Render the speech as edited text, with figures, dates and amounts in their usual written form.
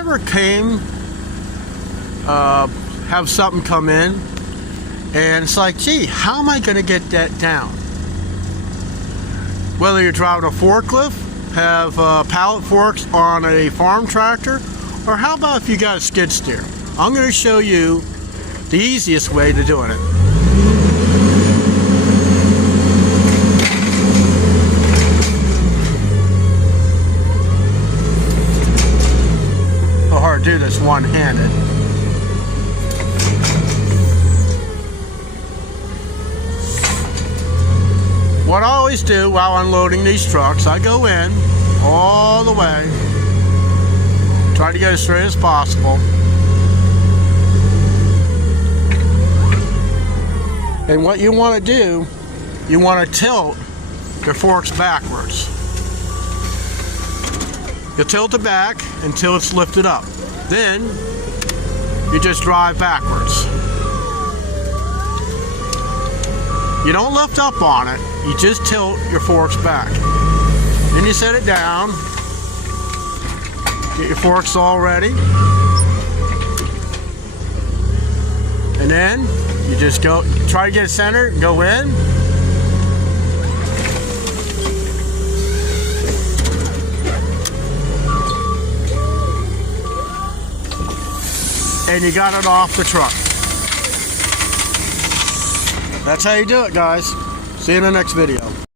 Ever have something come in and it's like, gee, how am I going to get that down? Whether you're driving a forklift, have pallet forks on a farm tractor, or how about if you got a skid steer? I'm going to show you the easiest way to doing it. Hard to do this one-handed. What I always do while unloading these trucks, I go in all the way, try to get as straight as possible, and what you want to do, you want to tilt your forks backwards. You tilt it back until it's lifted up. Then you just drive backwards. You don't lift up on it, you just tilt your forks back. Then you set it down, get your forks all ready, and then you just go, try to get it centered, go in. And you got it off the truck. That's how you do it, guys. See you in the next video.